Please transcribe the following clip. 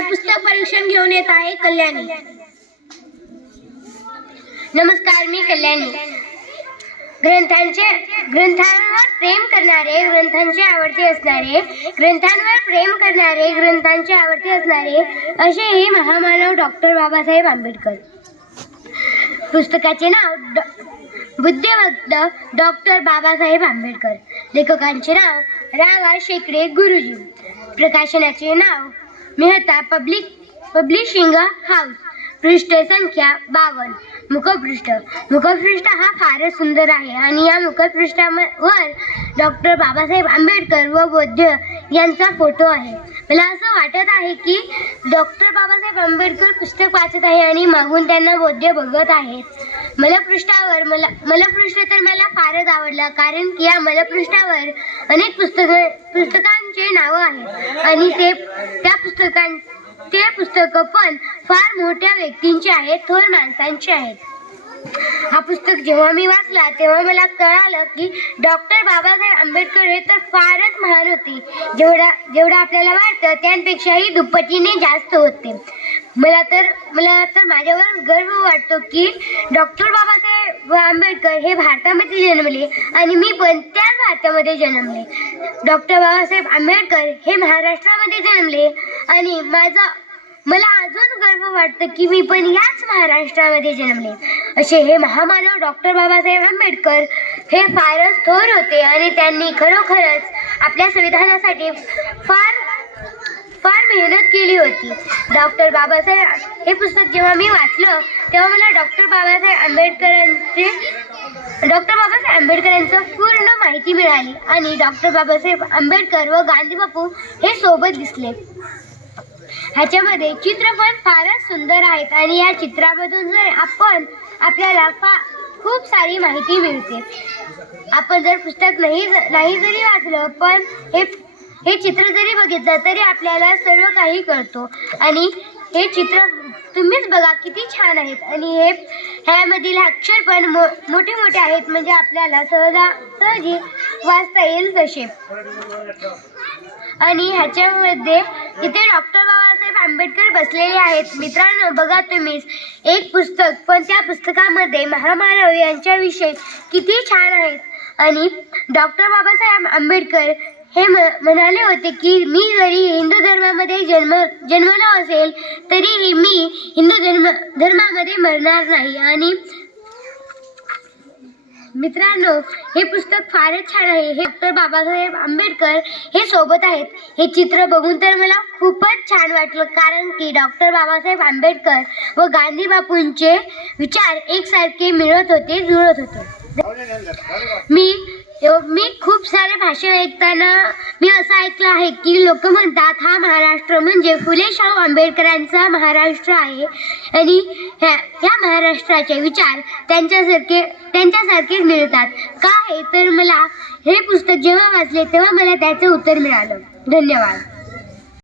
प्रकारचे पुस्तक परीक्षण घेऊन येत आहे कल्याणी. नमस्कार मी कल्याणी. ग्रंथांचे ग्रंथांवर प्रेम करणारे ग्रंथांचे आवडते असणारे ग्रंथांवर प्रेम करणारे ग्रंथांचे आवडते असणारे असे हे महामानव डॉक्टर बाबासाहेब आंबेडकर. पुस्तकाचे नाव डॉ- बुद्धिवक्त डॉक्टर बाबासाहेब आंबेडकर. लेखकांचे नाव रावा शेकडे गुरुजी. प्रकाशनाचे नाव मेहता पब्लिक पब्लिशिंग हाऊस पृष्ठ संख्या बावन्न मुखपृष्ठ. मुखपृष्ठ हा फारच सुंदर आहे आणि या मुखपृष्ठावर डॉक्टर बाबासाहेब आंबेडकर व बौद्ध यांचा फोटो आहे. मला असं वाटत आहे की डॉक्टर बाबासाहेब आंबेडकर पुस्तक वाचत आहे आणि मागून त्यांना बौद्ध बघत आहेत. मलपृष्ठावर मला मलपृष्ठ तर मला फारच आवडला कारण की या मलपृष्ठावर अनेक पुस्तक पुस्तकांचे नावं आहेत. आणि ते पुस्तकां ते पुस्तकं पण फार मोठ्या व्यक्तींची आहेत थोर माणसांची आहेत. हा पुस्तक जेव्हा मी वाचला तेव्हा मला कळालं की डॉक्टर बाबासाहेब आंबेडकर हे तर फारच महान होते. जेवढा जेवढं आपल्याला वाटतं त्यांपेक्षाही दुप्पटीने जास्त होते. मला तर मला तर माझ्यावर गर्व वाटतो की डॉक्टर बाबासाहेब आंबेडकर हे भारतामध्ये जन्मले आणि मी पण त्याच भारतामध्ये जन्मले. डॉक्टर बाबासाहेब आंबेडकर हे महाराष्ट्रामध्ये जन्मले आणि माझा मला अजून गर्व वाटतं की मी पण याच महाराष्ट्रामध्ये जन्मले. असे हे महामानव डॉक्टर बाबासाहेब आंबेडकर हे फारच थोर होते आणि त्यांनी खरोखरच आपल्या संविधानासाठी फार फार मेहनत केली होती. डॉक्टर बाबासाहेब हे पुस्तक जेव्हा मी वाचलं तेव्हा मला डॉक्टर बाबासाहेब आंबेडकरांचे डॉक्टर बाबासाहेब आंबेडकरांचं पूर्ण माहिती मिळाली आणि डॉक्टर बाबासाहेब आंबेडकर व गांधी बापू हे सोबत दिसले. ह्याच्यामध्ये चित्र पण फारच सुंदर आहेत आणि या चित्रामधून जर आपण आपल्याला फा खूप सारी माहिती मिळते. आपण जर पुस्तक नाही नाही जरी वाचलं पण हे हे चित्र जरी बघितलं तरी आपल्याला सर्व काही कळतो. आणि हे चित्र तुम्हीच बघा किती छान आहेत. आणि हे ह्यामधील अक्षर पण मो मोठे मोठे आहेत. म्हणजे आपल्याला सहजा सहजी वाचता येईल तसे. आणि ह्याच्यामध्ये इथे डॉक्टर बाबासाहेब आंबेडकर बसलेले आहेत. मित्रांनो बघा तुम्हीच. एक पुस्तक पण त्या पुस्तकामध्ये महामानव यांच्याविषयी किती छान आहेत. आणि डॉक्टर बाबासाहेब आंबेडकर हे म म्हणाले होते की मी जरी हिंदू धर्मामध्ये जन्म जन्मलो असेल तरीही मी हिंदू धर्म धर्मामध्ये मरणार नाही. आणि मित्रांनो हे पुस्तक फारच छान आहे. हे डॉक्टर बाबासाहेब आंबेडकर हे सोबत आहेत. हे चित्र बघून तर मला खूपच छान वाटलं कारण की डॉक्टर बाबासाहेब आंबेडकर व गांधी बापूंचे विचार एकसारखे मिळत होते जुळत होते. मी मी खूप सारे भाषण ऐकताना मी असं ऐकलं आहे की लोक म्हणतात हा महाराष्ट्र म्हणजे फुले शाहू आंबेडकरांचा महाराष्ट्र आहे. आणि ह्या ह्या महाराष्ट्राचे विचार त्यांच्यासारखे त्यांच्यासारखेच मिळतात. का हे? तर मला हे पुस्तक जेव्हा वाचले तेव्हा मला त्याचं उत्तर मिळालं. धन्यवाद.